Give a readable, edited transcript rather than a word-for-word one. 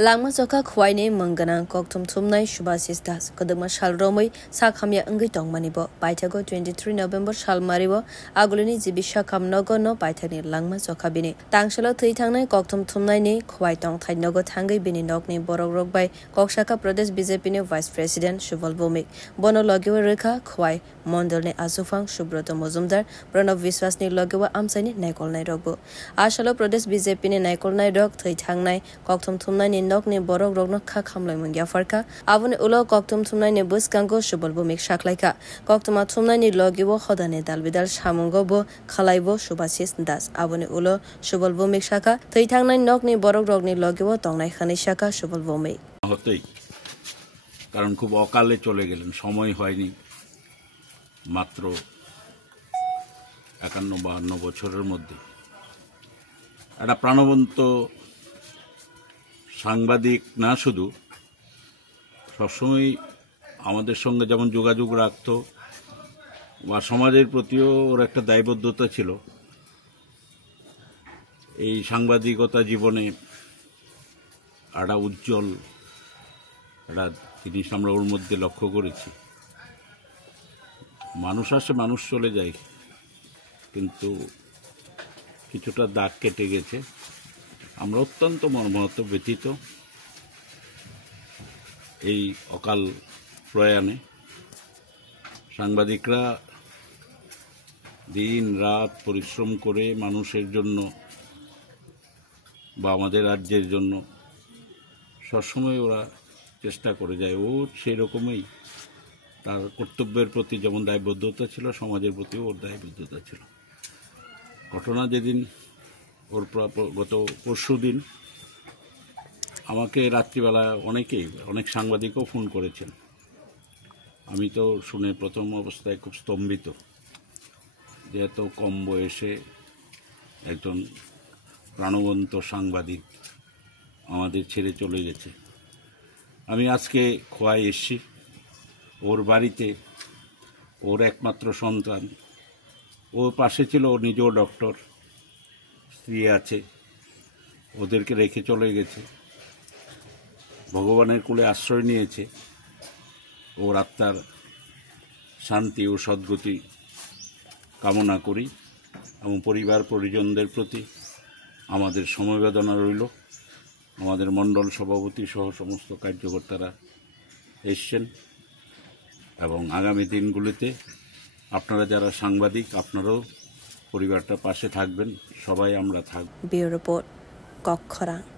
Langma Soka Kwine Mangana Koktum Tumnai Shubasis Das Kodama Shal Romoi Sakhamya Angitong Manibo Baitago 23 November Shal Maribo Agulini Zibisha Kam Nogo no Baitani Langma Soka Bini Tangshalo Titang Koktum Tumnai ni Kwaitong Thai Nogo Tangi Bini Nokni Borok Rok by Kokshaka Pradesh BJP Vice President Shuval Bumik Bono Logiwa Rika Kwai Mondolni Azufang Shubroto Mozumdar Pranav Viswasni Logiwa Amsani Naikol Nairobo Ashalo Pradesh BJP Naikol Nairok Titang Nai Koktum Tumnai Nokni borok rokno kha khamlai mungya farka abuni ulo koktum thumnai ni buskango subal bumik shaklaika koktuma thumnai ni logibo khodane dalbidal samungo bo khalaibo subasis das abuni ulo subal bumik shaka thaitangnai nokni borok rokni logibo tongnai khani shaka subal bumik হতেই কারণ খুব অকালে চলে গেলেন সময় হয়নি মাত্র 51-52 বছরের মধ্যে একটা প্রাণবন্ত সাংবাদিক না শুধু সবসময় আমাদের সঙ্গে যেমন যোগাযোগ রাখতো বা সমাজের প্রতিও ওর একটা দায়বদ্ধতা ছিল এই সাংবাদিকতা জীবনে একটা উজ্জ্বল একটা জিনিস আমরা ওর মধ্যে লক্ষ্য করেছি মানুষ আসে মানুষ চলে যায় কিন্তু কিছুটা দাগ কেটে গেছে আমরা অত্যন্ত মর্মাহত ব্যথিত এই অকাল প্রয়াণে সাংবাদিকরা দিন রাত পরিশ্রম করে মানুষের জন্য বা আমাদের রাজ্যের জন্য সবসময় ওরা চেষ্টা করে যায় ও সেই রকমই তার কর্তব্যের প্রতি যেমন দায়বদ্ধতা ছিল সমাজের প্রতিও ওর দায়বদ্ধতা ছিল ঘটনা যেদিন ওর গত পরশু দিন আমাকে রাত্রিবেলা অনেক সাংবাদিকও ফোন করেছেন আমি তো শুনে প্রথম অবস্থায় খুব স্তম্ভিত যে এত কম বয়সে একজন প্রাণবন্ত সাংবাদিক আমাদের ছেড়ে চলে গেছে আমি আজকে খোয়াই এসেছি ওর বাড়িতে ওর একমাত্র সন্তান ওর পাশে ছিল ওর নিজেও ডক্টর স্ত্রী আছে ওদেরকে রেখে চলে গেছে ভগবানের কোলে আশ্রয় নিয়েছে ওর আত্মার শান্তি ও সদ্গতি কামনা করি এবং পরিবার পরিজনদের প্রতি আমাদের সমবেদনা রইল আমাদের মণ্ডল সভাপতি সহ সমস্ত কার্যকর্তারা এসছেন এবং আগামী দিনগুলিতে আপনারা যারা সাংবাদিক আপনারাও পরিবারটার পাশে থাকবেন সবাই আমরা থাকব ব্যুরো রিপোর্ট কক্ষরা।